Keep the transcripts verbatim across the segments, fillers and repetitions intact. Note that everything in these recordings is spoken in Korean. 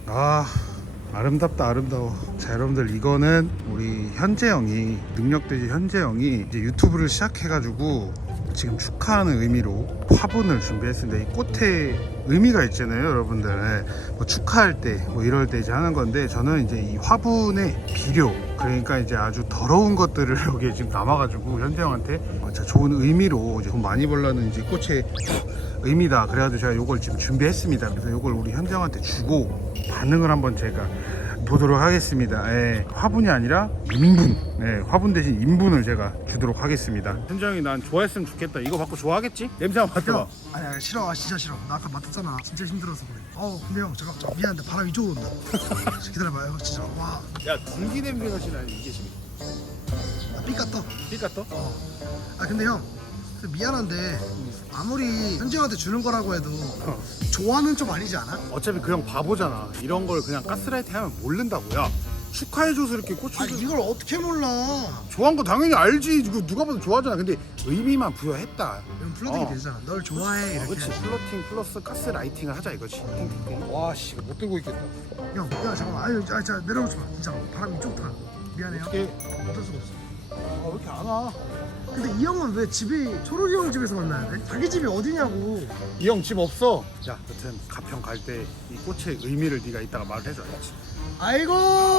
아 아름답다 아름다워. 자 여러분들 이거는 우리 현재 형이 능력돼지 현재 형이 이제 유튜브를 시작해가지고 지금 축하하는 의미로 화분을 준비했습니다. 이 꽃에 의미가 있잖아요 여러분들. 예, 뭐 축하할 때 뭐 이럴 때 이제 하는 건데 저는 이제 이 화분의 비료 그러니까 이제 아주 더러운 것들을 여기에 지금 남아가지고 현재 형한테 진짜 좋은 의미로 이제 돈 많이 벌라는 이제 꽃의 의미다 그래가지고 제가 요걸 지금 준비했습니다. 그래서 요걸 우리 현재 형한테 주고 반응을 한번 제가 보도록 하겠습니다. 예, 화분이 아니라 인분. 예, 화분 대신 인분을 제가 주도록 하겠습니다. 현재 형이 난 좋아했으면 좋겠다. 이거 받고 좋아하겠지? 냄새 한번 맡아봐. 아니 아니 싫어. 아, 진짜 싫어. 나 아까 맡았잖아. 진짜 힘들어서 그래. 어 근데 형 잠깐 저 미안한데 바람 이쪽으로 온다. 기다려봐요 진짜. 와. 야 공기 냄새가 지나 이게 지금. 나 삐까 떠. 삐까 떠? 어. 아 근데 형 미안한데 아무리 현재한테 주는 거라고 해도 어. 좋아하는 좀 아니지 않아? 어차피 그 형 바보잖아. 이런 걸 그냥 가스라이팅 하면 모른다고. 야 축하해줘서 이렇게 꽃을 아니 이걸 어떻게 몰라? 좋아한 거 당연히 알지. 이거 누가 봐도 좋아하잖아. 근데 의미만 부여했다. 이런 플러팅이 어. 되잖아. 널 좋아해 이렇게. 그렇지. 플러팅 플러스 가스라이팅을 하자 이거지. 팅팅팅. 와씨 못 들고 있겠다. 형, 야 잠깐만. 아유, 아, 자 내려오지 마. 진짜 바람 이쪽 타. 미안해요. 어떻게? 어쩔 수가 없어. 아왜 이렇게 안 와? 근데 이 형은 왜 집이 초록이 형 집에서 만나야 돼? 자기 집이 어디냐고. 이 형 집 없어. 자, 여튼 가평 갈 때 이 꽃의 의미를 네가 이따가 말해줘야지. 아이고.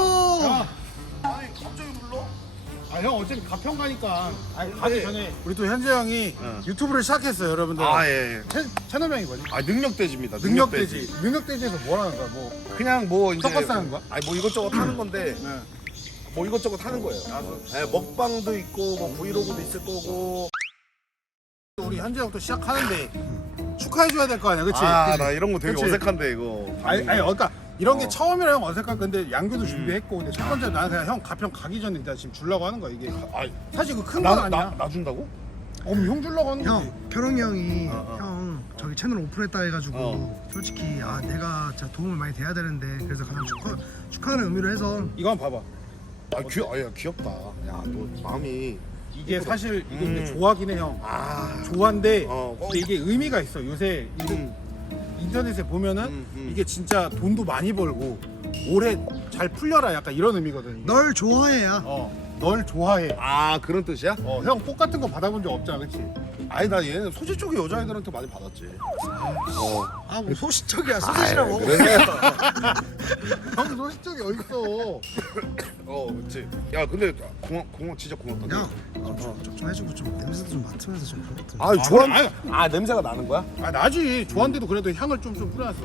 아니 갑자기 불러? 아 형 어차피 가평 가니까. 아니 가기 전에 우리 또 현재 형이 어. 유튜브를 시작했어요, 여러분들. 아 예. 채, 채널명이 뭐지? 아 능력돼지입니다. 능력돼지. 능력돼지에서 뭘 하는 거야? 뭐 그냥 뭐 이제 서커스 하는 거야? 아니 뭐 이것저것 하는 건데 네. 뭐 이것저것 하는 거예요. 예, 먹방도 있고 뭐 브이로그도 있을 거고. 우리 현재 형도 시작하는데 축하해줘야 될 거 아니야, 그치? 아 그치? 나 이런 거 되게 그치? 어색한데 이거. 아니, 아니, 그러니까 이런 게 어. 처음이라 형 어색할 건데 양교도 준비했고 근데 첫 번째 나는 그냥 형 가평 가기 전에 일단 지금 주려고 하는 거야 이게. 아, 사실 그 큰 건 나, 아니야. 나, 나 준다고? 어머 형 주려고 하는 거지. 형, 표롱이 형이 어, 어. 형 저기 채널 오픈했다 해가지고 어. 솔직히 아 내가 진짜 도움을 많이 돼야 되는데 그래서 가장 축하 축하하는 의미로 해서 이거 한번 봐봐. 아 귀, 아, 야, 귀엽다. 야, 너 마음이. 이게 사실 이거 근데 음. 좋아하긴 해 형. 아, 좋아한데 어, 어. 근데 이게 의미가 있어. 요새 이거 음. 인터넷에 보면은 음, 음. 이게 진짜 돈도 많이 벌고 오래 잘 풀려라 약간 이런 의미거든. 이게. 널 좋아해야. 어, 널 좋아해. 아 그런 뜻이야? 어, 형 꽃 같은 거 받아본 적 없잖아, 그렇지? 아니 나 얘는 소재 쪽의 여자애들한테 많이 받았지. 어. 아 뭐 소시적이야 소시라고. 아유, 그래. 형 소식적이 어딨어? 어, 그렇지. 야, 근데 고마, 고마, 진짜 고맙다. 형, 좀, 좀, 좀 해주고 좀 냄새도 좀 맡으면서 좀 그렇거든. 아, 좋아. 아니, 아, 냄새가 나는 거야? 아 나지. 좋아한데도 그래도 향을 좀 좀 뿌려놨어.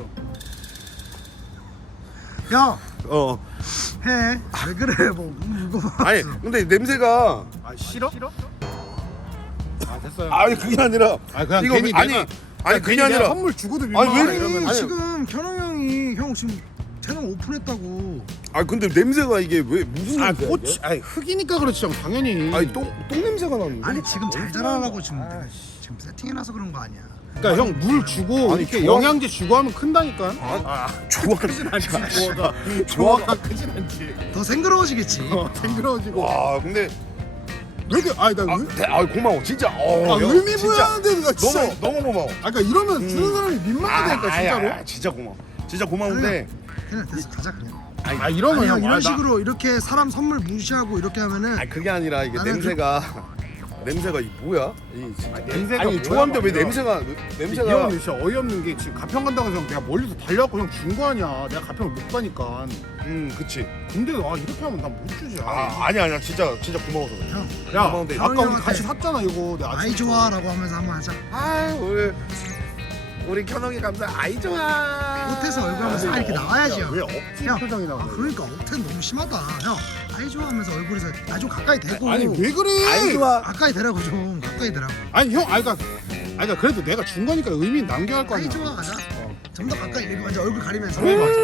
형, 어. 해. 왜 그래? 뭐 물어봐. 아니, 근데 냄새가 아 싫어? 싫어? 아 됐어요. 아니 그게 아니라 아 그냥 이거 괜히 아니 내가, 아니 괜히 그게 아니라 내가 선물 주고도 아니, 민망하네 왜 이러면. 아니, 지금 현웅 형이 형 지금 채널 오픈했다고. 아 근데 냄새가 이게 왜 무슨 아 냄새야? 꽃, 이게? 아니 흙이니까 그렇지 형 당연히. 아니 똥, 똥 냄새가 나는데. 아니 지금 잘 자라라고 지금 내가 지금 세팅해놔서 그런 거 아니야. 그러니까 형 물 주고 아니, 이렇게 좋아- 영양제 주고 하면 큰다니까. 아, 좋아. 크진 않지. 좋아가 좋아가 크진 않지. 더 생그러워지겠지. 어, 징그러워지고. 와, 근데 왜 이렇게 아니 나 아, 의, 대, 아 고마워. 진짜. 어, 아, 형, 의미 진짜 부여하는데 나 진짜. 너무 너무 고마워. 아 그러니까 이러면 주는 사람이 민망하다니까 아, 진짜로. 아, 아, 진짜 고마워. 진짜 고마운데 그냥 됐어 가자 그냥. 아 이러면 아니 형 형 이런 아, 나- 식으로 이렇게 사람 선물 무시하고 이렇게 하면은 아니 그게 아니라 이게 나는 냄새가 냄새가 이 뭐야? 이 진짜. 냄새가 아니 뭐야, 좋아하는데 왜 말이야. 냄새가 이 냄새가 형은 진짜 어이없는 게 지금 가평 간다고 해서 내가 멀리서 달려갖고 형 준 거 아니야. 내가 가평을 못 가니까. 음, 그치. 근데 아 이렇게 하면 난 못 주지. 아, 아니 아니야. 진짜 진짜 고마워서 그래. 형 야 고마운데. 아까 우리 형한테 같이 샀잖아 이거. 내가 아이 좋아라고 하면서 한번 하자. 아, 우리 우리 견홍이 감사. 아이 좋아. 호텔에서 얼굴 한번 싹 이렇게 나와야지요. 왜 억지 형, 표정이 아 나오냐. 그러니까 억텐 너무 심하다. 형 아이 좋아하면서 얼굴에서 나 좀 가까이 대고. 아니 왜 그래? 아이 좋아. 가까이 대라고 좀 가까이 대라고. 아니 형 아이가 아니 그러니까 그래도 내가 준 거니까 의미 남겨야 할 거 아이 아니야. 좋아 가자. 좀 더 가까이 이렇게 완전 얼굴 가리면서.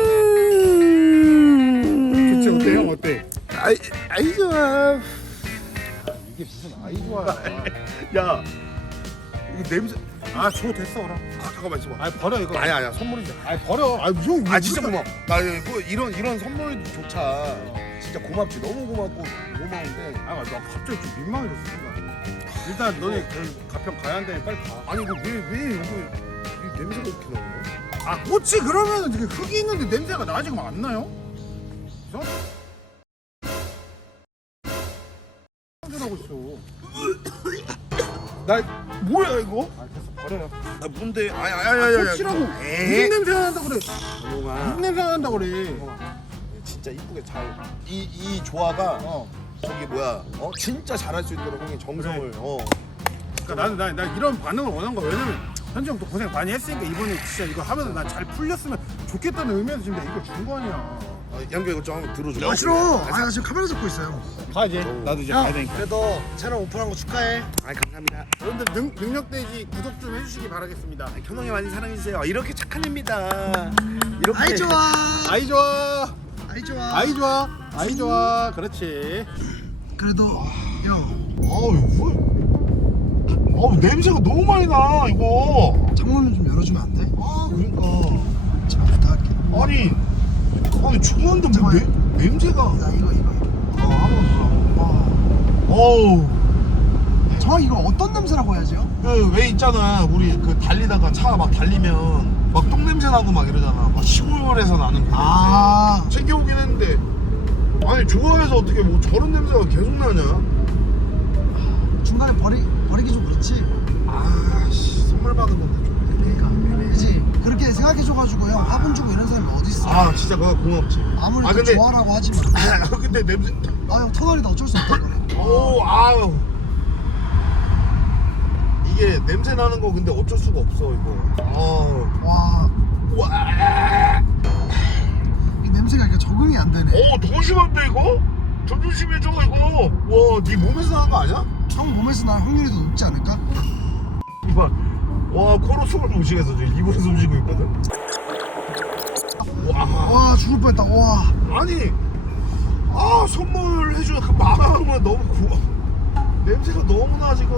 그치 어때 형 어때? 아이 아이 좋아. 이게 무슨 아이 좋아야. 야. 이거 냄새. 아줘 됐어 그럼. 아, 잠깐만 있어 봐. 아 버려 이거. 아니 아니야. 선물이지. 아 버려. 아형 아 진짜 고마워. 나 이거 이런 이런 선물조차 진짜 고맙지. 너무 고맙고 고마운데. 아, 나 갑자기 좀 민망해졌어. 순간. 일단 너네 그 가평 가야 한다니 빨리 가. 아니 이거 왜왜 여기 이 냄새가 이렇게 나는 거야? 아 꽃이 그러면 이게 흙이 있는데 냄새가 나 지금 안 나요? 어? 하고 있어. 나 뭐야 이거? 아 됐어 버려요. 아 뭔데? 아니 아니 아니 아니. 꽃이라고 에이. 무슨 냄새가 난다 그래? 정몽아. 무슨 냄새가 난다 그래? 진짜 이쁘게 잘. 이 이 조화가 어. 저기 뭐야? 어 진짜 잘할 수 있도록 형이 정성을. 어. 그러니까 나는 나, 나 이런 반응을 원한 거야. 왜냐면 현지 형도 고생 많이 했으니까 이번에 진짜 이거 하면 난 잘 풀렸으면 좋겠다는 의미에서 지금 내가 이걸 준 거 아니야. 아, 양규 이거 좀 한번 들어줘. 아 싫어. 아 나 지금 카메라 잡고 있어요. 가 이제. 나도 이제 가야 되니까. 그래도 채널 오픈한 거 축하해. 아 감사합니다. 여러분들 능, 능력돼지 구독 좀 해주시기 바라겠습니다. 아, 현웅이 많이 사랑해주세요. 이렇게 착한 입니다. 이렇게. 아이 좋아. 아이 좋아. 아이 좋아. 아이 좋아. 아이 좋아. 그렇지. 그래도 형 아우 이거. 아우 냄새가 너무 많이 나 이거. 창문을 좀 열어주면 안 돼? 아 그러니까. 제발 부탁할게. 아니 아니 좋아한데 뭐 잠깐만. 냄- 냄새가. 나 이거 이거. 아 한번 와. 더. 어우. 정확히 이거 어떤 냄새라고 해야지요? 그 왜 있잖아 우리 그 달리다가 차 막 달리면 막 똥냄새 나고 막 이러잖아. 막 시골에서 나는 그 아. 냄새 챙겨오긴 했는데 아니 좋아해서 어떻게 뭐 저런 냄새가 계속 나냐. 중간에 버리 버리기 좀 그렇지. 아씨 선물 받은 건데 좀. 그러니까 그지 그렇게 생각해줘가지고 형 화분 주고 이런 사람이 어디 있어? 아 진짜 그거 고맙지. 아무리 아, 또 근데- 좋아라고 하지만 아 근데 냄새. 아형 터널이다 어쩔 수 없다 그래. 오 아우. 이게 냄새 나는 거 근데 어쩔 수가 없어 이거. 아우. 와. 와. 이 냄새가 이렇게 적응이 안 되네. 오 너무 심한데 이거? 좀 조심해줘 이거. 와네 몸에서 나는 거 아니야? 형 몸에서 날 확률이 더 높지 않을까? 이봐. 와 코로 숨을 못 쉬겠어 지금 입으로 숨 쉬고 있거든. 와 와 죽을 뻔했다. 와. 아니 아 선물해주는 그 마음은 너무 고마. 냄새가 너무 나 지금.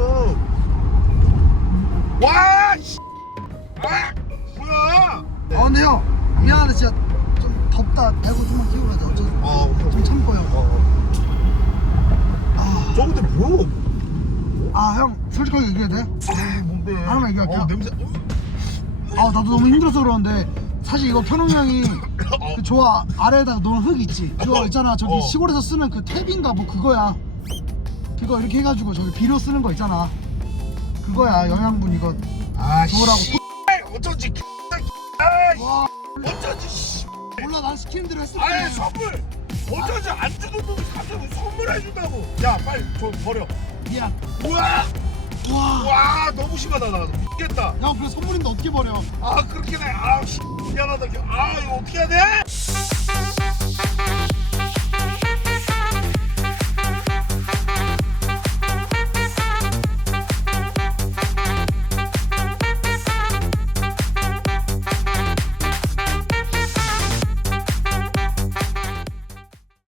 와 씨. 아 뭐야. 아 근데 형 미안한데 진짜 좀 덥다. 에고 좀만 키우고 가자. 어쩔 수 아 없어. 오케이, 좀 오케이. 참고 형. 어. 아, 저 근데 뭐? 아 형 솔직하게 얘기해도 돼? 아 뭔데? 하나만 얘기할게요. 어, 냄새. 아 나도 너무 힘들어서 그러는데 사실 이거 현웅이 형이 어. 그 조화 아래에다가 놓은 흙 있지? 그거 있잖아 저기 어. 시골에서 쓰는 그 탭인가 뭐 그거야. 그거 이렇게 해가지고 저기 비료 쓰는 거 있잖아. 그거야 영양분 이거. 아 좋으라고. 씨. 어쩐지. 아 와 어쩐지. 씨. 몰라 난 시키는 대로 했을 아예 거야. 선물. 어쩐지 안 주는 놈이 갑자기 선물해준다고. 야 빨리 저 버려. 미안. 우와. 와. 와 너무 심하다 나 미치겠다. 야 그래 선물인데 어떻게 버려? 아 그렇게 돼. 아 씨. 미안하다. 아 이거 어떻게 해야 돼?